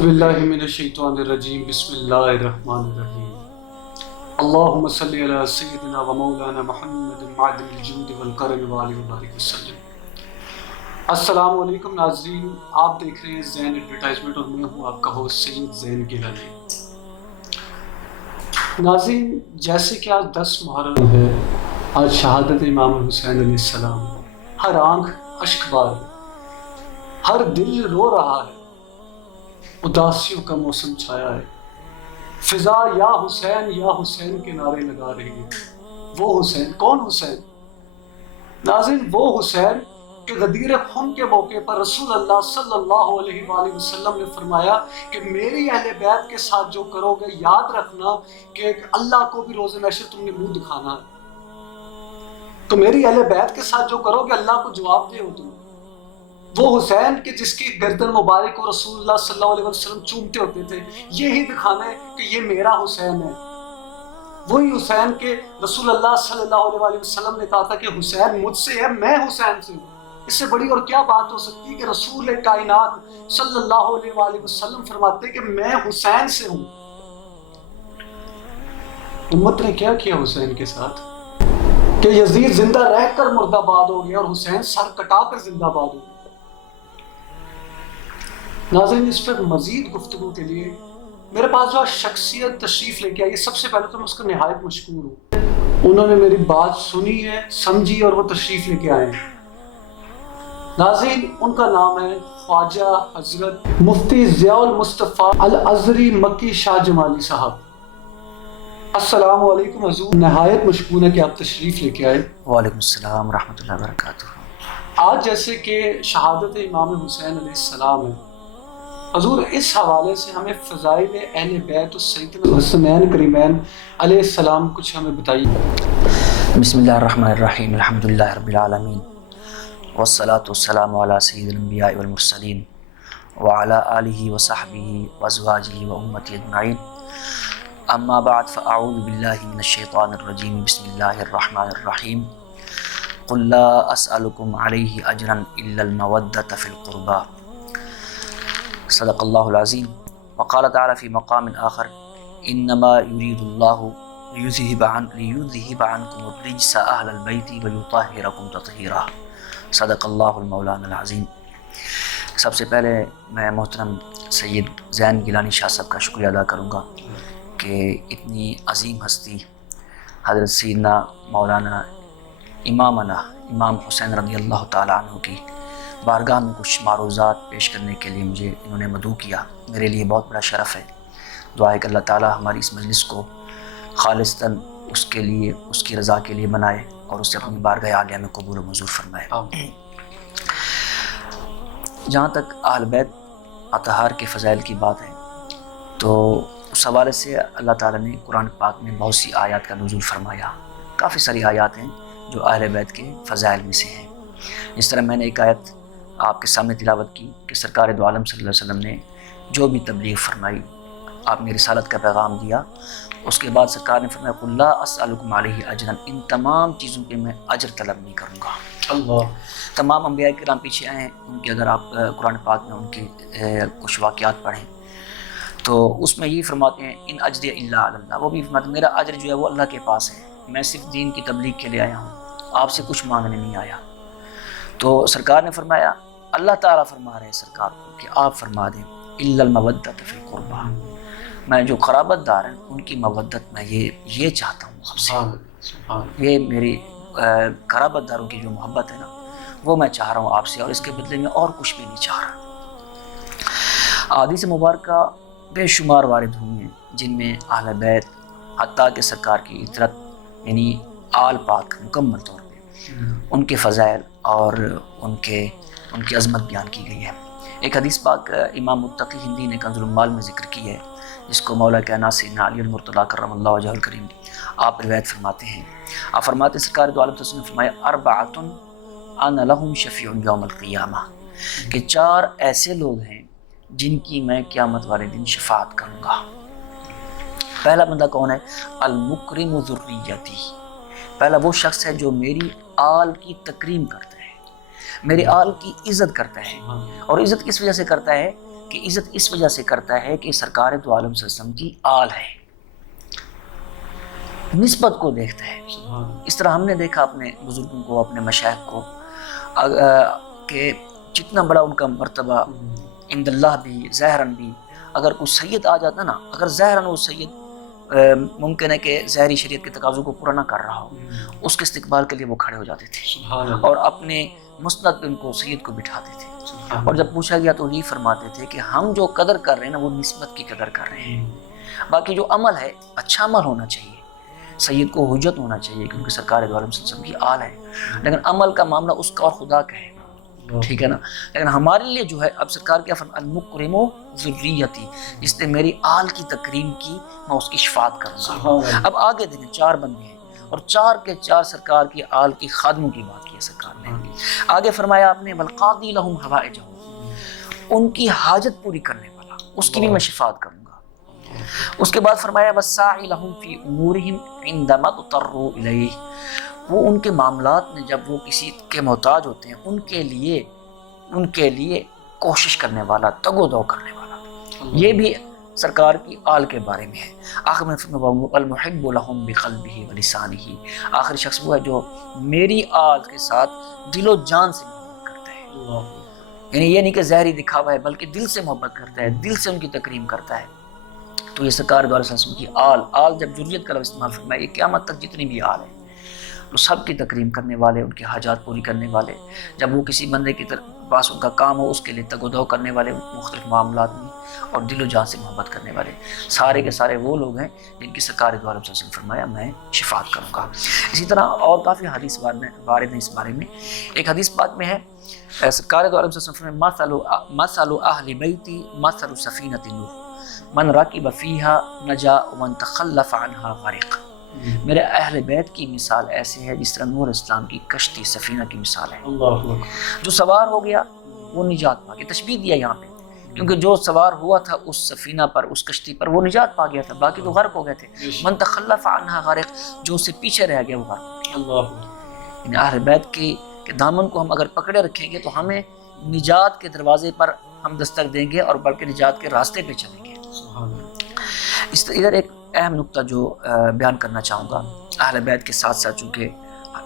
باللہ من الشیطان الرجیم بسم اللہ الرحمن الرحیم اللہم صلی علی سیدنا و مولانا محمد معدن الجود والکرم وآلہ وبارک وسلم۔ السلام علیکم ناظرین، آپ دیکھ رہے ہیں زین ایڈورٹائزمنٹ اور میں ہوں آپ کا ہوسٹ سید زین گیلانی۔ ناظرین، جیسے کہ آج 10 محرم ہے، آج شہادت امام حسین علیہ السلام، ہر آنکھ اشک بار ہے، ہر دل رو رہا ہے، اداسیوں کا موسم چھایا ہے، فضا یا حسین کے نعرے لگا رہی ہے۔ وہ حسین کون حسین؟ ناظرین، وہ حسین کہ غدیر خون کے موقع پر رسول اللہ صلی اللہ علیہ وآلہ وسلم نے فرمایا کہ میری اہل بیت کے ساتھ جو کرو گے یاد رکھنا کہ اللہ کو بھی روز محشر تم نے منہ دکھانا ہے، تو میری اہل بیت کے ساتھ جو کرو گے اللہ کو جواب دے ہو تم۔ وہ حسین کہ جس کی گردن مبارک کو رسول اللہ صلی اللہ علیہ وسلم چومتے ہوتے تھے، یہی دکھانا ہے کہ یہ میرا حسین ہے۔ وہی حسین کہ رسول اللہ صلی اللہ علیہ وسلم نے کہا تھا کہ حسین مجھ سے ہے، میں حسین سے ہوں۔ اس سے بڑی اور کیا بات ہو سکتی ہے کہ رسول کائنات صلی اللہ علیہ وآلہ وسلم فرماتے کہ میں حسین سے ہوں۔ امت نے کیا کیا حسین کے ساتھ کہ یزید زندہ رہ کر مردہ آباد ہو گیا اور حسین سر کٹا کر زندہ آباد ہو گیا۔ ناظرین، اس پر مزید گفتگو کے لیے میرے پاس جو شخصیت تشریف لے کے آئی ہے، سب سے پہلے تو میں اس کا نہایت مشکور ہوں۔ انہوں نے میری بات سنی ہے، سمجھی اور وہ تشریف لے کے آئے ہیں۔ ناظرین، ان کا نام ہے خواجہ حضرت مفتی ضیاء المصطفیٰ الازہری مکی شاہ جمالی صاحب۔ السلام علیکم حضور، نہایت مشکور ہے کہ آپ تشریف لے کے آئے۔ وعلیکم السلام ورحمۃ اللہ وبرکاتہ۔ آج جیسے کہ شہادت امام حسین علیہ السلام ہے، حضور اس حوالے سے ہمیں فضائل اہل بیت السیدنا الحسنین کریمین علیہ السلام کچھ ہمیں بتائیے۔ بسم اللہ الرحمن الرحیم، الحمد للہ رب العالمین، والصلاة والسلام علی سید الانبیاء والمرسلین وعلی آلہ وصحبہ وازواجہ وامتہ اجمعین، اما بعد فاعوذ باللہ من الشیطان الرجیم، بسم اللہ الرحمن الرحیم، قل لا اسألکم علیہ اجرا الا المودۃ فی القربى، صدق اللہ العظیم۔ وقال تعالی فی مقام آخر، انما یرید اللہ لیذہب عنکم الرجس اہل البیت ویطہرکم تطہیرا، صدق اللہ المولانا العظیم۔ سب سے پہلے میں محترم سید زین گیلانی شاہ صاحب کا شکریہ ادا کروں گا کہ اتنی عظیم ہستی حضرت سیدنا مولانا امام حسین رضی اللہ تعالیٰ عنہ کی بارگاہ میں کچھ معروضات پیش کرنے کے لیے مجھے انہوں نے مدعو کیا، میرے لیے بہت بڑا شرف ہے۔ دعا ہے کہ اللہ تعالیٰ ہماری اس مجلس کو خالصتاً اس کے لیے، اس کی رضا کے لیے بنائے اور اسے اپنی بارگاہ عالیہ میں قبول و منظور فرمائے۔ جہاں تک اہل بیت اطہار کے فضائل کی بات ہے تو اس حوالے سے اللہ تعالیٰ نے قرآن پاک میں بہت سی آیات کا نزول فرمایا۔ کافی ساری آیات ہیں جو اہل بیت کے فضائل میں سے ہیں۔ جس طرح میں نے ایک آیت آپ کے سامنے تلاوت کی کہ سرکار دو عالم صلی اللہ علیہ وسلم نے جو بھی تبلیغ فرمائی، آپ نے رسالت کا پیغام دیا، اس کے بعد سرکار نے فرمایا قل لا اسألکم علیہ اجرا، ان تمام چیزوں کے میں اجر طلب نہیں کروں گا۔ اللہ، تمام انبیاء کرام پیچھے آئے ہیں، ان کے اگر آپ قرآن پاک میں ان کے کچھ واقعات پڑھیں تو اس میں یہ فرماتے ہیں ان اجر الا علی اللہ، وہ بھی فرماتے ہیں میرا اجر جو ہے وہ اللہ کے پاس ہے، میں صرف دین کی تبلیغ کے لیے آیا ہوں، آپ سے کچھ مانگنے نہیں آیا۔ تو سرکار نے فرمایا، اللہ تعالیٰ فرما رہے ہیں سرکار کو کہ آپ فرما دیں الا المودۃ فی القربى، میں جو قرابت دار ہیں ان کی مودت میں یہ چاہتا ہوں آپ سے، یہ میری قرابت داروں کی جو محبت ہے نا وہ میں چاہ رہا ہوں آپ سے، اور اس کے بدلے میں اور کچھ بھی نہیں چاہ رہا۔ احادیث مبارکہ بے شمار وارد ہوئی ہیں جن میں اہل بیت حتیٰ کہ سرکار کی اطرت یعنی آل پاک مکمل طور پہ ان کے فضائل اور ان کی عظمت بیان کی گئی ہے۔ ایک حدیث پاک امام متقی ہندی نے کنز المال میں ذکر کی ہے، جس کو مولا کائنات سیدنا علی المرتضیٰ کرم اللہ وجہہ الکریم آپ روایت فرماتے ہیں۔ آپ فرماتے ہیں سرکار دو عالم صلی اللہ علیہ وسلم نے فرمایا اربعۃ انا لہم شفیع یوم القیامہ، کہ 4 ایسے لوگ ہیں جن کی میں قیامت والے دن شفاعت کروں گا۔ پہلا بندہ کون ہے؟ المکرم ذریتی، پہلا وہ شخص ہے جو میری آل کی تکریم کرتا ہے، میرے آل کی عزت کرتا ہے، اور عزت کس وجہ سے کرتا ہے کہ عزت اس وجہ سے کرتا ہے کہ سرکار دو عالم صلی اللہ علیہ وسلم کی آل ہے، نسبت کو دیکھتا ہے۔ اس طرح ہم نے دیکھا اپنے بزرگوں کو، اپنے مشائخ کو، کہ جتنا بڑا ان کا مرتبہ عند اللہ بھی ظاہراً بھی، اگر کوئی سید آ جاتا نا، اگر ظاہراً وہ سید ممکن ہے کہ ظاہری شریعت کے تقاضوں کو پورا نہ کر رہا ہو، اس کے استقبال کے لیے وہ کھڑے ہو جاتے تھے اور اپنے مسند پہ ان کو سید کو بٹھاتے تھے، اور جب پوچھا گیا تو یہ فرماتے تھے کہ ہم جو قدر کر رہے ہیں نا وہ نسبت کی قدر کر رہے ہیں، باقی جو عمل ہے اچھا عمل ہونا چاہیے، سید کو حجت ہونا چاہیے کیونکہ سرکار دو عالم صلی اللہ علیہ وسلم کی آل ہے، لیکن عمل کا معاملہ اس کا اور خدا کا ہے، ٹھیک ہے نا۔ لیکن ہمارے لیے جو ہے اب سرکار کیا فرمایا، المکرم ذریتی، جس نے میری آل کی تکریم کی میں اس کی شفاعت کروں گا۔ اب آگے دیکھیں 4 بندے ہیں اور 4 کے 4 سرکار کی آل کی خادموں کی بات کی ہے سرکار نے۔ آگے فرمایا آپ نے والقاضی لہم حوائجہم، ان کی حاجت پوری کرنے والا، اس کی بھی میں شفاعت کروں گا۔ اس کے بعد فرمایا والساعی لہم فی امورہم عندما اضطروا الیہ، وہ ان کے معاملات میں جب وہ کسی کے محتاج ہوتے ہیں ان کے لیے کوشش کرنے والا، تگ و دو کرنے والا، یہ بھی سرکار کی آل کے بارے میں ہے۔ آخر میں المحب لہم بقلبہ ولسانہ، آخری شخص وہ ہے جو میری آل کے ساتھ دل و جان سے محبت کرتا ہے، یعنی یہ نہیں کہ ظاہری دکھاوا ہے بلکہ دل سے محبت کرتا ہے، دل سے ان کی تکریم کرتا ہے۔ تو یہ سرکار دو علیہ وسلم کی آل جب ذریت کا لفظ استعمال فرمایا، یہ قیامت تک جتنی بھی آل ہے وہ سب کی تکریم کرنے والے، ان کی حاجات پوری کرنے والے، جب وہ کسی بندے کی پاس ان کا کام ہو اس کے لیے تگ و دو کرنے والے مختلف معاملات میں، اور دل و جان سے محبت کرنے والے، سارے کے سارے وہ لوگ ہیں جن کی سرکار دو عالم صلی اللہ علیہ وسلم فرمایا میں شفاعت کروں گا۔ اسی طرح اور کافی حدیث وارد ہیں اس بارے میں۔ ایک حدیث پاک میں ہے سرکار دو عالم صلی اللہ علیہ وسلم فرمایا مثل اہل بیتی مثل سفینۃ نوح من رکب فیہا نجا ومن تخلف عنہا غرق، میرے اہل بیت کی مثال ایسے ہے جس طرح نوح علیہ السلام کی کشتی سفینہ کی مثال ہے، جو سوار ہو گیا وہ نجات پا گیا۔ تشبیہ دیا یہاں پہ کیونکہ جو سوار ہوا تھا اس سفینہ پر، اس کشتی پر، وہ نجات پا گیا تھا، باقی تو غرق ہو گئے تھے۔ من تخلف عنہا غرق، جو اس سے پیچھے رہ گیا وہ غرق ہو گیا۔ یعنی اہل بیت کے دامن کو ہم اگر پکڑے رکھیں گے تو ہمیں نجات کے دروازے پر ہم دستک دیں گے اور بلکہ نجات کے راستے پہ چلیں گے۔ ادھر ایک اہم نقطہ جو بیان کرنا چاہوں گا، اہل بیت کے ساتھ ساتھ چونکہ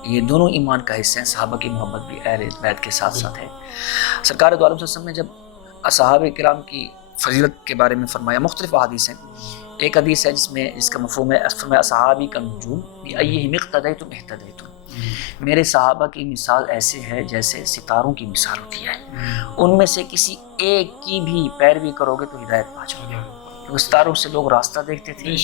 یہ دونوں ایمان کا حصہ ہیں، صحابہ کی محبت بھی اہل بیت کے ساتھ ساتھ ہے۔ سرکار دو عالم صلی اللہ علیہ وسلم نے جب صحابہ کرام کی فضیلت کے بارے میں فرمایا، مختلف احادیث ہیں، ایک حدیث ہے جس کا مفہوم ہے فرمایا صحابی کا نجوم بأیہم اقتدیتم اہتدیتم، میرے صحابہ کی مثال ایسے ہے جیسے ستاروں کی مثال ہوتی ہے، ان میں سے کسی ایک کی بھی پیروی کرو گے تو ہدایت پا جاؤ گے، کیونکہ ستاروں سے لوگ راستہ دیکھتے تھے۔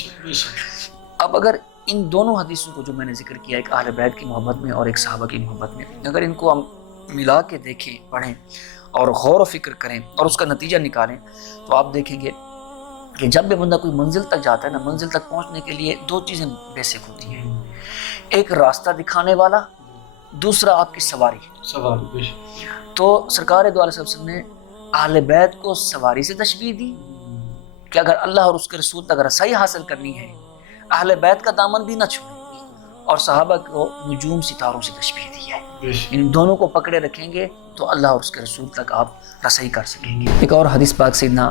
اب اگر ان دونوں حدیثوں کو جو میں نے ذکر کیا، ایک اہل بیت کی محبت میں اور ایک صحابہ کی محبت میں، اگر ان کو ہم ملا کے دیکھیں، پڑھیں اور غور و فکر کریں اور اس کا نتیجہ نکالیں تو آپ دیکھیں گے کہ جب بھی بندہ کوئی منزل تک جاتا ہے نا، منزل تک پہنچنے کے لیے 2 چیزیں بیسک ہوتی ہیں، ایک راستہ دکھانے والا، دوسرا آپ کی سواری۔ تو سرکار دو علیہ وسلم نے اہل بیت کو سواری سے تشبیہ دی کہ اگر اللہ اور اس کے رسول تک رسائی حاصل کرنی ہے اہل بیت کا دامن بھی نہ چھوڑیں، اور صحابہ کو نجوم ستاروں سے تشبیہ دی ہے، ان دونوں کو پکڑے رکھیں گے تو اللہ اور اس کے رسول تک آپ رسائی کر سکیں گے۔ ایک اور حدیث پاک سیدنا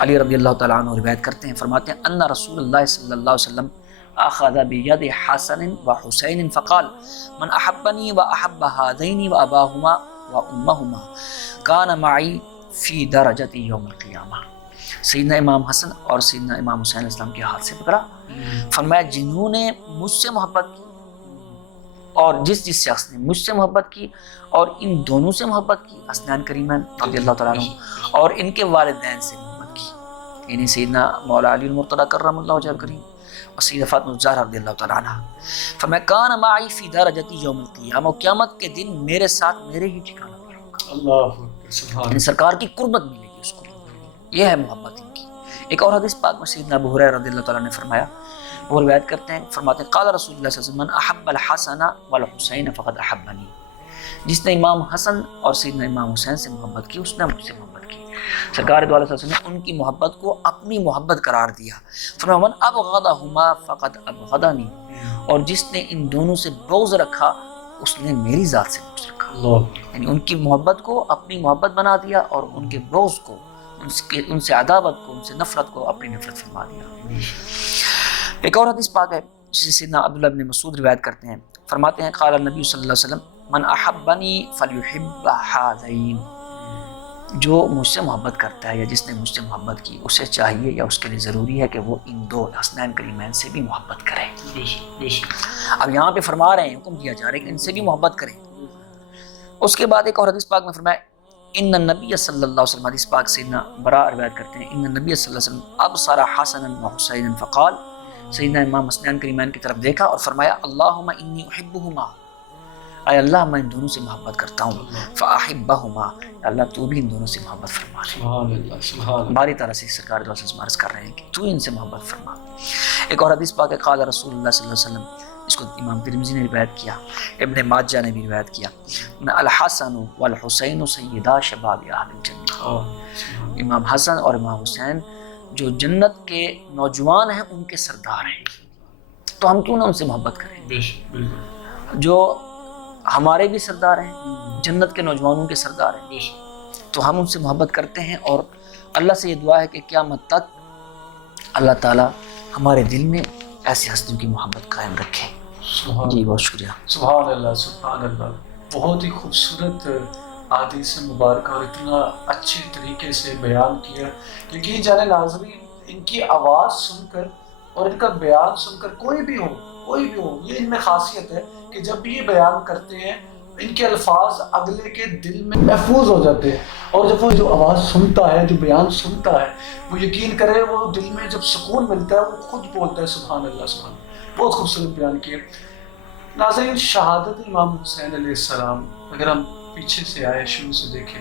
علی رضی اللہ تعالیٰ عنہ روایت کرتے ہیں، فرماتے ہیں ان رسول اللہ صلی اللہ علیہ وسلم اخذ بید حسن و حسین فقال من احبنی و احب هذین و اباہما و امہما کان معی فی درجتی یوم القیامہ، سیدنا امام حسن اور سیدنا امام حسین علیہ السلام کے ہاتھ سے پکڑا، فرمایا جنہوں نے مجھ سے محبت کی اور جس شخص نے مجھ سے محبت کی اور ان دونوں سے محبت کی، حسنین کریمین رضی اللہ تعالیٰ عنہ اور ان کے والدین سے محبت کی، یعنی سیدنا مولا علی المرتضی کرم اللہ وجہہ کریم اور سیدہ فاطمہ الزہرا رضی اللہ تعالیٰ عنہ، فرمایا کان معی فی درجتی یوم القیامہ، قیامت کے دن میرے ساتھ میرے ہی ٹھکانہ پر ہوگا، اللہ، یعنی سرکار کی قربت ملے گی اس کو، یہ ہے محبت ان کی۔ ایک اور حدیث پاک میں سیدنا ابو ہریرہ رضی اللہ تعالیٰ نے فرمایا، وہ روایت کرتے ہیں، فرماتے ہیں قال رسول اللہ صلی اللہ علیہ وسلم من احب الحسن والحسین فقد احبنی، جس نے امام حسن اور سیدنا امام حسین سے محبت کی اس نے مجھ سے محبت کی۔ سرکار دو علیہ وسلم نے ان کی محبت کو اپنی محبت قرار دیا، فرمایا من ابغضہما فقد ابغضنی، اور جس نے ان دونوں سے بغض رکھا اس نے میری ذات سے بغض رکھا، یعنی ان کی محبت کو اپنی محبت بنا دیا اور ان کے بغض کو ان سے عداوت کو، ان سے نفرت کو اپنی نفرت فرما دیا۔ ایک اور حدیث پاک ہے جسے سیدنا عبداللہ بن مسعود روایت کرتے ہیں، فرماتے ہیں قال النبی صلی اللہ علیہ وسلم من احبنی فلیحب ہذین، جو مجھ سے محبت کرتا ہے یا جس نے مجھ سے محبت کی، اسے چاہیے یا اس کے لیے ضروری ہے کہ وہ ان دو حسنین کریمین سے بھی محبت کرے۔ اب یہاں پہ فرما رہے ہیں، حکم دیا جا رہا ہے کہ ان سے بھی محبت کریں۔ اس کے بعد ایک اور حدیث پاک میں فرمایا ان النبی صلی اللہ علیہ وسلم، حدیث پاک سیدنا براء روایت کرتے ہیں، ان النبی صلی اللہ علیہ وسلم ابصر حسنا وحسینا فقال، سیدنا امام حسنین کریمین کی طرف دیکھا اور فرمایا اللہم انی احبہما، اے اللہ میں ان دونوں سے محبت کرتا ہوں، فاحبہما، اللہ تو بھی ان دونوں سے محبت فرما۔ سبحان اللہ، سبحان اللہ۔ باری طرح سے سرکار دو سے عرض کر رہے ہیں کہ تو ان سے محبت فرما۔ ایک اور حدیث پاک ہے قال رسول اللہ صلی اللہ علیہ وسلم، اس کو امام ترمذی نے روایت کیا، ابن ماجہ نے بھی روایت کیا، الحسن والحسین سیدا شباب اہل الجنہ، امام حسن اور امام حسین جو جنت کے نوجوان ہیں ان کے سردار ہیں، تو ہم کیوں نہ ان سے محبت کریں، جو ہمارے بھی سردار ہیں، جنت کے نوجوانوں کے سردار ہیں، تو ہم ان سے محبت کرتے ہیں۔ اور اللہ سے یہ دعا ہے کہ قیامت تک اللہ تعالیٰ ہمارے دل میں ایسی ہستیوں کی محبت قائم رکھے۔ جی بہت شکریہ۔ سبحان اللہ، سبحان اللہ، بہت ہی خوبصورت حدیث مبارکہ اور اتنا اچھے طریقے سے بیان کیا۔ یقین جانے ناظرین، ان کی آواز سن کر اور ان کا بیان سن کر کوئی بھی ہو، یہ ان میں خاصیت ہے کہ جب بھی یہ بیان کرتے ہیں ان کے الفاظ اگلے کے دل میں محفوظ ہو جاتے ہیں، اور جب وہ جو آواز سنتا ہے، جو بیان سنتا ہے، وہ یقین کرے وہ دل میں جب سکون ملتا ہے وہ خود بولتا ہے سبحان اللہ، سبحان اللہ۔ بہت خوبصورت بیان کیا۔ ناظرین، شہادت امام حسین علیہ السلام اگر ہم پیچھے سے آئے، شروع سے دیکھیں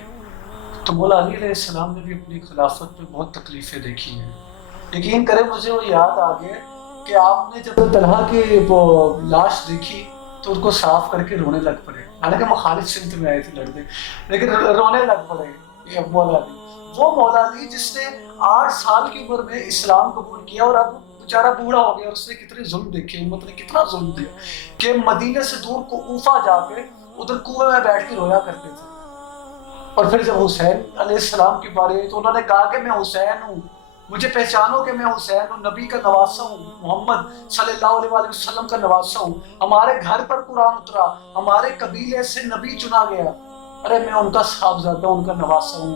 تو مولا علی علیہ السلام نے بھی اپنی خلافت میں بہت تکلیفیں دیکھی ہیں۔ یقین کرے مجھے وہ یاد آ گیا کہ آپ نے جب طلحہ کی وہ لاش دیکھی تو ان کو صاف کر کے رونے لگ پڑے، حالانکہ مخالف سمت میں آئے تھے لڑنے، لیکن رونے لگ پڑے یہ مولا علی، وہ مولا علی جس نے 8 سال کی عمر میں اسلام قبول کیا اور اب بیچارہ بوڑھا ہو گیا، اور اس نے کتنے ظلم دیکھے، امت نے کتنا ظلم دیا کہ مدینے سے دور کو کوفہ جا کے ادھر کنویں میں بیٹھ کے رویا کرتے تھے۔ اور پھر جب حسین علیہ السلام کی باری تو انہوں نے کہا کہ میں حسین ہوں، مجھے پہچانو کہ میں حسین ہوں، نبی کا نواسہ ہوں، محمد صلی اللہ علیہ وآلہ وسلم کا نواسہ ہوں، ہمارے گھر پر قرآن اترا، ہمارے قبیلے سے نبی چنا گیا، ارے میں ان کا صاحبزادہ ہوں، ان کا نواسہ ہوں۔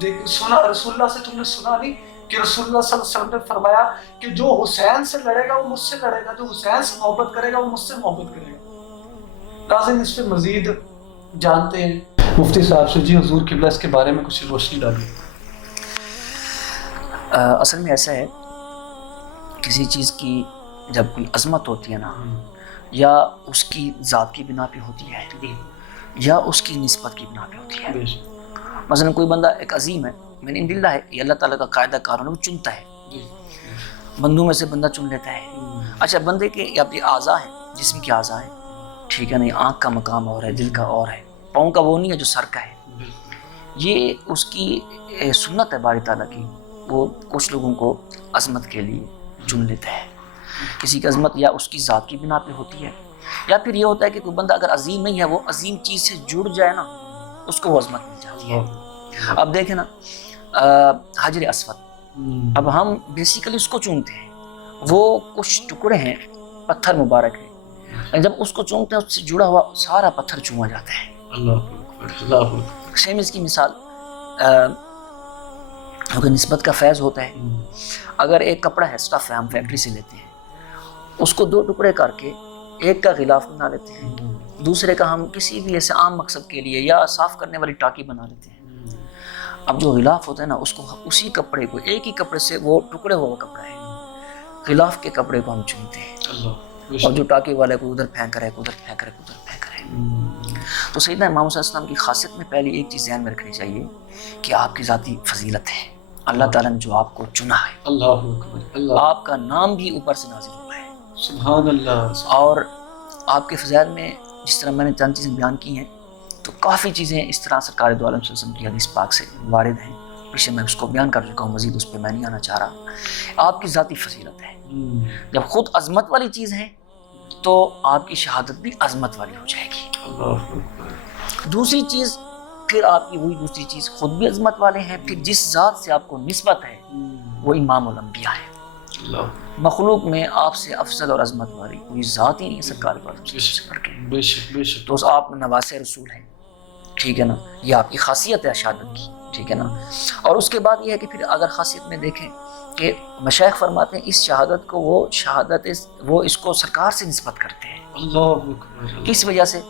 دیکھ سنا رسول اللہ سے، تم نے سنا نہیں کہ رسول اللہ صلی اللہ علیہ وسلم نے فرمایا کہ جو حسین سے لڑے گا وہ مجھ سے لڑے گا، جو حسین سے محبت کرے گا وہ مجھ سے محبت کرے گا۔ ناظرین، اس پہ مزید جانتے ہیں مفتی صاحب سے۔ جی حضور قبلہ اس کے بارے میں کچھ روشنی ڈالیے۔ اصل میں ایسا ہے، کسی چیز کی جب کوئی عظمت ہوتی ہے نا، یا اس کی ذات کی بنا پہ ہوتی ہے یا اس کی نسبت کی بنا پہ ہوتی ہے۔ مثلا کوئی بندہ ایک عظیم ہے، میں نے دلہ ہے، یہ اللہ تعالیٰ کا قاعدہ قانون ہے، وہ چنتا ہے، بندوں میں سے بندہ چن لیتا ہے۔ اچھا، بندے کے اپنے اعضاء ہیں، جسم کے اعضاء ہیں، ٹھیک ہے، نہیں آنکھ کا مقام اور ہے، دل کا اور ہے، پاؤں کا وہ نہیں ہے جو سر کا ہے۔ یہ اس کی سنت ہے باری تعالیٰ کی، وہ کچھ لوگوں کو عظمت کے لیے چن لیتا ہے، کسی کی عظمت یا اس کی ذات کی بنا پہ ہوتی ہے، یا پھر یہ ہوتا ہے کہ کوئی بندہ اگر عظیم نہیں ہے، وہ عظیم چیز سے جڑ جائے نا، اس کو وہ عظمت مل جاتی ہے۔ اب دیکھیں نا حجر اسود، اب ہم بیسیکلی اس کو چونتے ہیں، وہ کچھ ٹکڑے ہیں پتھر مبارک ہیں، جب اس کو چونتے ہیں اس سے جڑا ہوا سارا پتھر چوما جاتا ہے۔ اللہ اکبر، اللہ اکبر۔ سیم اس کی مثال کیونکہ نسبت کا فیض ہوتا ہے۔ اگر ایک کپڑا ہے، اسٹف ہے، ہم فیکٹری سے لیتے ہیں، اس کو 2 ٹکڑے کر کے ایک کا غلاف بنا لیتے ہیں، دوسرے کا ہم کسی بھی ایسے عام مقصد کے لیے یا صاف کرنے والی ٹاکی بنا لیتے ہیں۔ اب جو غلاف ہوتا ہے نا، اس کو اسی کپڑے کو، ایک ہی کپڑے سے، وہ ٹکڑے ہوا کپڑا ہے، غلاف کے کپڑے کو ہم چنتے ہیں، اور جو ٹاکی والے کو ادھر پھینک رہے، ادھر پھینک رہے، ادھر پھینک رہے۔ تو سیدنا امام صلی اللہ علیہ وسلم کی خاصیت میں پہلی ایک چیز ذہن میں رکھنی چاہیے کہ آپ کی ذاتی فضیلت ہے، اللہ تعالیٰ نے جو آپ کو چنا ہے، اللہ اکبر، اللہ، آپ کا نام بھی اوپر سے نازل ہوا ہے، سبحان اللہ۔ اور آپ کے فضائل میں جس طرح میں نے چند چیزیں بیان کی ہیں، تو کافی چیزیں اس طرح سرکار دو عالم صلی اللہ علیہ وسلم کی حدیث پاک سے وارد ہیں، پیچھے میں اس کو بیان کر چکا ہوں، مزید اس پہ میں نہیں آنا چاہ رہا۔ آپ کی ذاتی فضیلت ہے، جب خود عظمت والی چیز ہے تو آپ کی شہادت بھی عظمت والی ہو جائے گی۔ اللہ اکبر۔ دوسری چیز پھر آپ کی وہی دوسری چیز خود بھی عظمت والے ہیں، پھر جس ذات سے آپ کو نسبت ہے وہ امام الانبیاء ہے۔ مخلوق میں آپ سے افضل اور عظمت والی کوئی ذات ہی نہیں ہے سرکار پر بے شک بے شک۔ تو آپ نواسے رسول ہیں، ٹھیک ہے نا، یہ آپ کی خاصیت ہے شہادت کی، ٹھیک ہے نا۔ اور اس کے بعد یہ ہے کہ پھر اگر خاصیت میں دیکھیں کہ مشائخ فرماتے ہیں اس شہادت کو وہ اس کو سرکار سے نسبت کرتے ہیں۔ اللہ اکبر۔ کس وجہ سے؟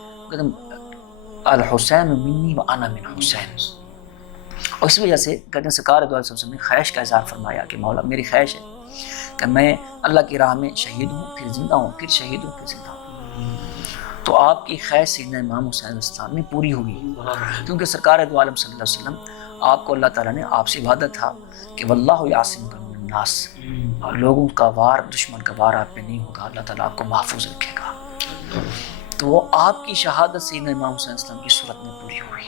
الحسین منی و انا من حسین، اور اس وجہ سے کہتے ہیں سرکار دو علیہ وسلم نے خواہش کا اظہار فرمایا کہ مولا میری خواہش ہے کہ میں اللہ کی راہ میں شہید ہوں، پھر زندہ ہوں، پھر شہید ہوں، پھر زندہ ہوں۔ تو آپ کی خواہش سیدنا امام حسین علیہ السلام میں پوری ہوئی، کیونکہ سرکار دو عالم صلی اللہ علیہ وسلم آپ کو اللہ تعالیٰ نے آپ سے وعدہ تھا کہ واللہ یعصمک من الناس، اور لوگوں کا وار، دشمن کا وار آپ پہ نہیں ہوگا، اللہ تعالیٰ آپ کو محفوظ رکھے گا۔ تو وہ آپ کی شہادت سیدنا امام حسین علیہ السلام کی صورت میں پوری ہوئی۔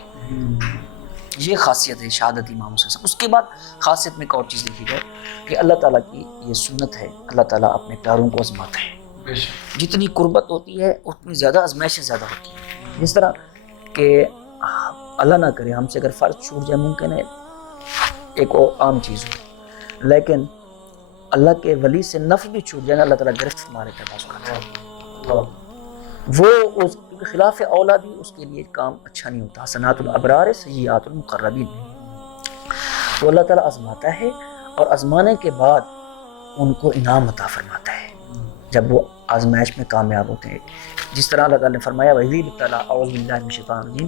یہ خاصیت ہے شہادت امام حسین علیہ السلام۔ اس کے بعد خاصیت میں ایک اور چیز لکھی گئی کہ اللہ تعالیٰ کی یہ سنت ہے، اللہ تعالیٰ اپنے پیاروں کو آزماتا ہے۔ جتنی قربت ہوتی ہے اتنی زیادہ آزمائشیں زیادہ ہوتی ہیں۔ جس طرح کہ اللہ نہ کرے ہم سے اگر فرض چھوٹ جائے، ممکن ہے ایک عام چیز ہو، لیکن اللہ کے ولی سے نفل بھی چھوٹ جائے نا، اللہ تعالیٰ گرفت فرما لیتا ہے بعض اوقات۔ وہ کیونکہ خلاف اولا بھی اس کے لیے کام اچھا نہیں ہوتا۔ حسنات الابرار سیئات المقربین، تو اللہ تعالیٰ آزماتا ہے اور آزمانے کے بعد ان کو انعام عطا فرماتا ہے جب وہ آزمائش میں کامیاب ہوتے ہیں۔ جس طرح اللہ تعالیٰ نے فرمایا وَإِذِ ابْتَلَىٰ اعوذ باللہ من الشیطان الرجیم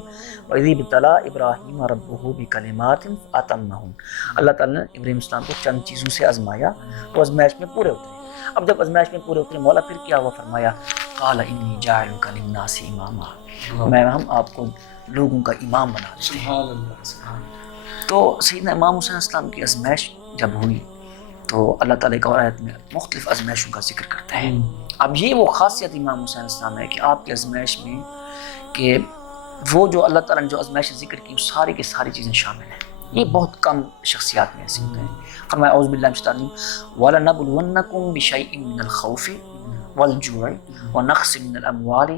وَإِذِ ابْتَلَىٰ إِبْرَاهِيمَ رَبُّهُ بِكَلِمَاتٍ فَأَتَمَّهُنَّ، اللہ تعالیٰ نے ابراہیم السلام کو چند چیزوں سے آزمایا، وہ آزمائش میں پورے اترے۔ اب جب آزمائش میں پورے اترے، مولا پھر کیا ہوا؟ فرمایا قَالَ إِنِّي جَاعِلُكَ لِلنَّاسِ إِمَامًا، ہم آپ کو لوگوں کا امام بنا دیتے ہیں۔ سبحان اللہ سبحان اللہ۔ تو سیدنا امام حسین علیہ السلام کی آزمائش جب ہوئی تو اللہ تعالیٰ ایک اور آیت میں مختلف آزمائشوں کا ذکر کرتا ہے۔ اب یہ وہ خاصیت امام حسین علیہ السلام ہے کہ آپ کی آزمائش میں کہ وہ جو اللہ تعالیٰ نے جو آزمائش ذکر کی، ساری کی ساری چیزیں شامل ہیں۔ یہ بہت کم شخصیات میں ایسے ہوتے ہیں۔ فرمایا اعوذ باللہ من الشیطان الرجیم وَلَنَبْلُوَنَّكُمْ بِشَيْءٍ مِّنَ الْخَوْفِ وَالْجُوعِ وَنَقْصٍ مِّنَ الْأَمْوَالِ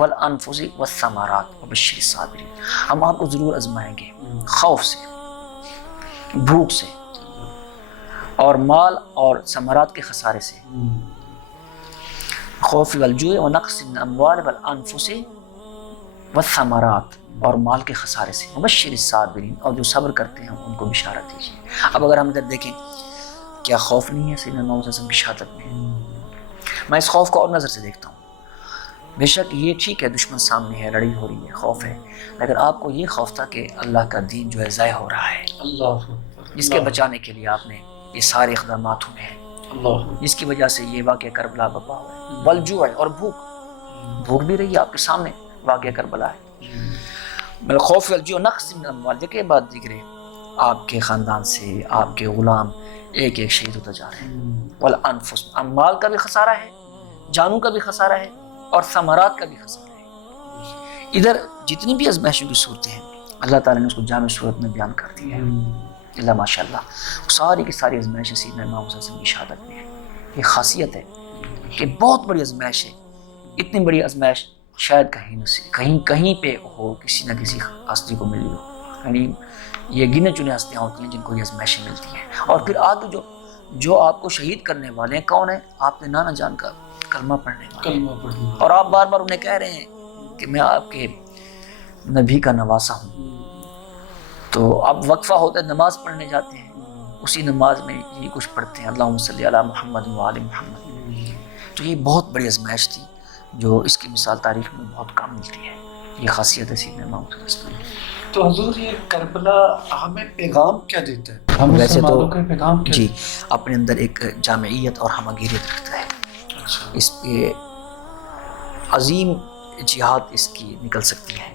وَالْأَنفُسِ وَالثَّمَرَاتِ وَبَشِّرِ الصَّابِرِينَ، ہم آپ کو ضرور آزمائیں گے خوف سے، بھوک سے، اور مال اور ثمرات کے خسارے سے، خوف والجوع ونقص من الاموال والانفس والثمرات، اور مال کے خسارے سے، مبشر الصابرین، اور جو صبر کرتے ہیں ان کو بشارت دیجیے۔ اب اگر ہم ادھر دیکھیں کیا خوف نہیں ہے سیدنا محمد صلی اللہ علیہ وسلم کی شہادت میں؟ میں اس خوف کو اور نظر سے دیکھتا ہوں۔ بے شک یہ ٹھیک ہے دشمن سامنے ہے، لڑائی ہو رہی ہے، خوف ہے، لیکن آپ کو یہ خوف تھا کہ اللہ کا دین جو ہے ضائع ہو رہا ہے، اللہ جس کے بچانے کے لیے آپ نے یہ سارے اقدامات ہوئے ہیں، اللہ، جس کی وجہ سے یہ واقعہ کربلا بپا ہوا ہے۔ والجوع، اور بھوک بھی رہی ہے آپ کے سامنے، واقعہ کربلا ہے۔ بل خوف والجوع نقص من الاموال، دیکھیں بات ذکر ہے آپ کے خاندان سے آپ کے غلام ایک ایک شہید ہوتا جا رہے ہیں۔ والانفس، اموال کا بھی خسارہ ہے، جانوں کا بھی خسارہ ہے، اور ثمرات کا بھی خسارہ ہے۔ ادھر جتنی بھی آزمائشوں کی صورتیں ہیں اللہ تعالیٰ نے اس کو جامع صورت میں بیان کر دی ہے۔ اللہ ماشاء اللہ، ساری کی ساری آزمائشیں سیدنا امام حسین صلی اللہ علیہ وسلم کی شہادت میں ہے۔ یہ خاصیت ہے کہ بہت بڑی آزمائش ہے، اتنی بڑی آزمائش شاید کہیں پہ ہو، کسی نہ کسی ہستی کو ملی ہو، یعنی یہ گنے چنے ہستیاں ہوتی ہیں جن کو یہ آزمائشیں ملتی ہیں۔ اور پھر آگے جو آپ کو شہید کرنے والے ہیں کون ہیں؟ آپ نے نانا جان کا کلمہ پڑھنے والے، اور آپ بار بار انہیں کہہ رہے ہیں کہ میں آپ کے نبی کا نواسا ہوں۔ تو اب وقفہ ہوتا ہے، نماز پڑھنے جاتے ہیں، اسی نماز میں یہی کچھ پڑھتے ہیں اللہم صلی علی محمد وآل محمد۔ تو یہ بہت بڑی آزمائش تھی جو اس کی مثال تاریخ میں بہت کم ملتی ہے۔ یہ خاصیت ہے سیدنا امام حسین۔ تو حضور یہ کربلا ہمیں پیغام کیا دیتا ہے؟ ہم ویسے تو پیغام کیا جی اپنے اندر ایک جامعیت اور ہمگیریت رکھتا ہے، اس پہ عظیم جہاد اس کی نکل سکتی ہے۔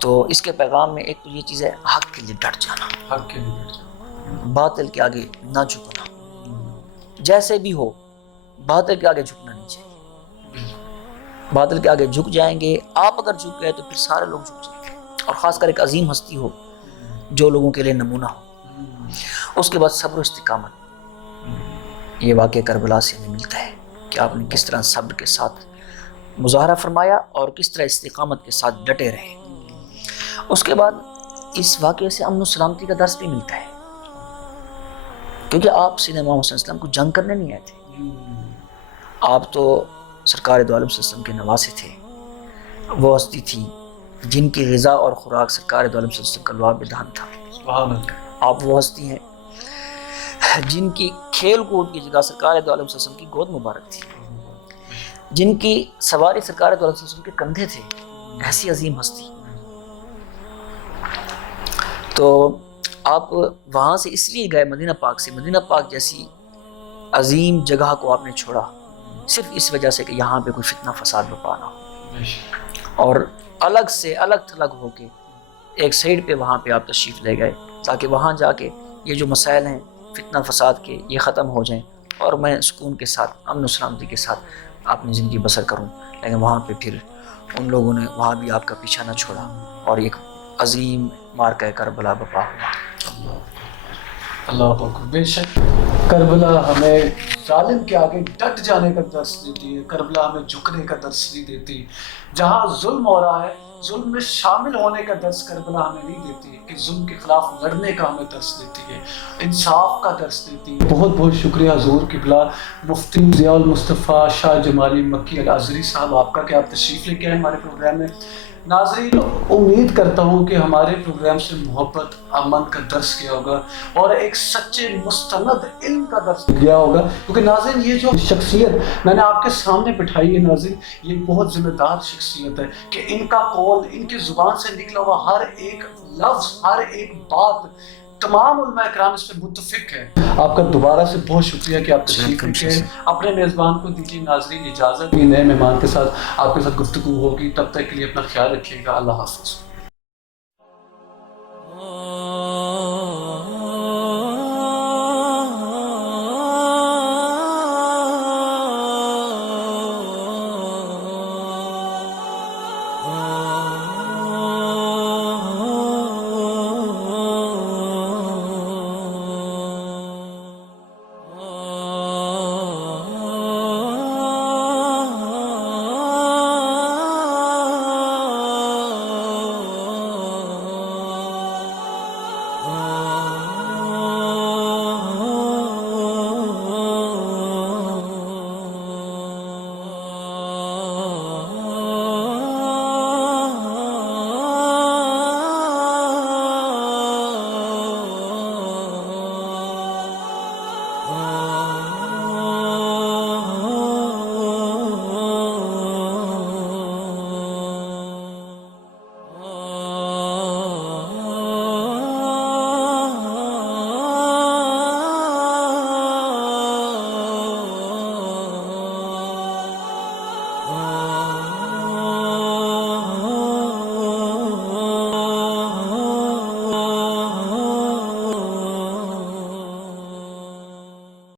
تو اس کے پیغام میں ایک تو یہ چیز ہے حق کے لیے ڈٹ جانا، حق کے لیے ڈٹ جانا، باطل کے آگے نہ جھکنا، جیسے بھی ہو باطل کے آگے جھکنا نہیں چاہیے۔ باطل کے آگے جھک جائیں گے آپ، اگر جھک گئے تو پھر سارے لوگ جھک جائیں گے، اور خاص کر ایک عظیم ہستی ہو جو لوگوں کے لیے نمونہ ہو۔ اس کے بعد صبر و استقامت، یہ واقعہ کربلا سے ہمیں ملتا ہے کہ آپ نے کس طرح صبر کے ساتھ مظاہرہ فرمایا اور کس طرح استقامت کے ساتھ ڈٹے رہے۔ اس کے بعد اس واقعے سے امن و سلامتی کا درس بھی ملتا ہے، کیونکہ آپ سیدنا محمد صلی اللہ علیہ وسلم کو جنگ کرنے نہیں آئے تھے، آپ تو سرکار دو عالم صلی اللہ علیہ وسلم کے نواسے تھے، وہ ہستی تھی جن کی غذا اور خوراک سرکار دو عالم صلی اللہ علیہ وسلم کا لعاب دہن تھا۔ سبحان اللہ۔ آپ وہ ہستی ہیں جن کی کھیل کود کی جگہ سرکار دو عالم صلی اللہ علیہ وسلم کی گود مبارک تھی، جن کی سواری سرکار دو عالم صلی اللہ علیہ وسلم کے کندھے تھے، ایسی عظیم ہستی۔ تو آپ وہاں سے اس لیے گئے مدینہ پاک سے، مدینہ پاک جیسی عظیم جگہ کو آپ نے چھوڑا صرف اس وجہ سے کہ یہاں پہ کوئی فتنہ فساد برپا نہ ہو، اور الگ سے الگ تھلگ ہو کے ایک سائڈ پہ وہاں پہ آپ تشریف لے گئے تاکہ وہاں جا کے یہ جو مسائل ہیں فتنہ فساد کے یہ ختم ہو جائیں اور میں سکون کے ساتھ امن و سلامتی کے ساتھ اپنی زندگی بسر کروں۔ لیکن وہاں پہ پھر ان لوگوں نے وہاں بھی آپ کا پیچھا نہ چھوڑا اور ایک عظیم مارکہ کربلا برپا ہوا۔ اللہ اکبر۔ بے شک کربلا ہمیں ظالم کے آگے ڈٹ جانے کا درس دیتی ہے، کربلا ہمیں جھکنے کا درس نہیں دیتی۔ جہاں ظلم ہو رہا ہے ظلم میں شامل ہونے کا درس کربلا ہمیں نہیں دیتی کہ ظلم کے خلاف لڑنے کا ہمیں درس دیتی ہے، انصاف کا درس دیتی ہے۔ بہت بہت شکریہ حضور قبلہ مفتی ضیاء المصطفیٰ شاہ جمالی مکی الازہری صاحب آپ کا کہ آپ تشریف لے کے آئے ہمارے پروگرام میں۔ ناظرین، امید کرتا ہوں کہ ہمارے پروگرام سے محبت امن کا درس کیا ہوگا اور ایک سچے مستند علم کا درس دیا ہوگا، کیونکہ ناظرین یہ جو شخصیت میں نے آپ کے سامنے بٹھائی ہے ناظرین، یہ بہت ذمہ دار شخصیت ہے کہ ان کا قول، ان کی زبان سے نکلا ہوا ہر ایک لفظ، ہر ایک بات تمام علماء اکرام اس پہ متفق ہے۔ آپ کا دوبارہ سے بہت شکریہ کہ آپ تشریف لے اپنے میزبان کو دیجیے ناظرین اجازت، نئے مہمان کے ساتھ آپ کے ساتھ گفتگو ہوگی، تب تک کے لیے اپنا خیال رکھیے گا۔ اللہ حافظ۔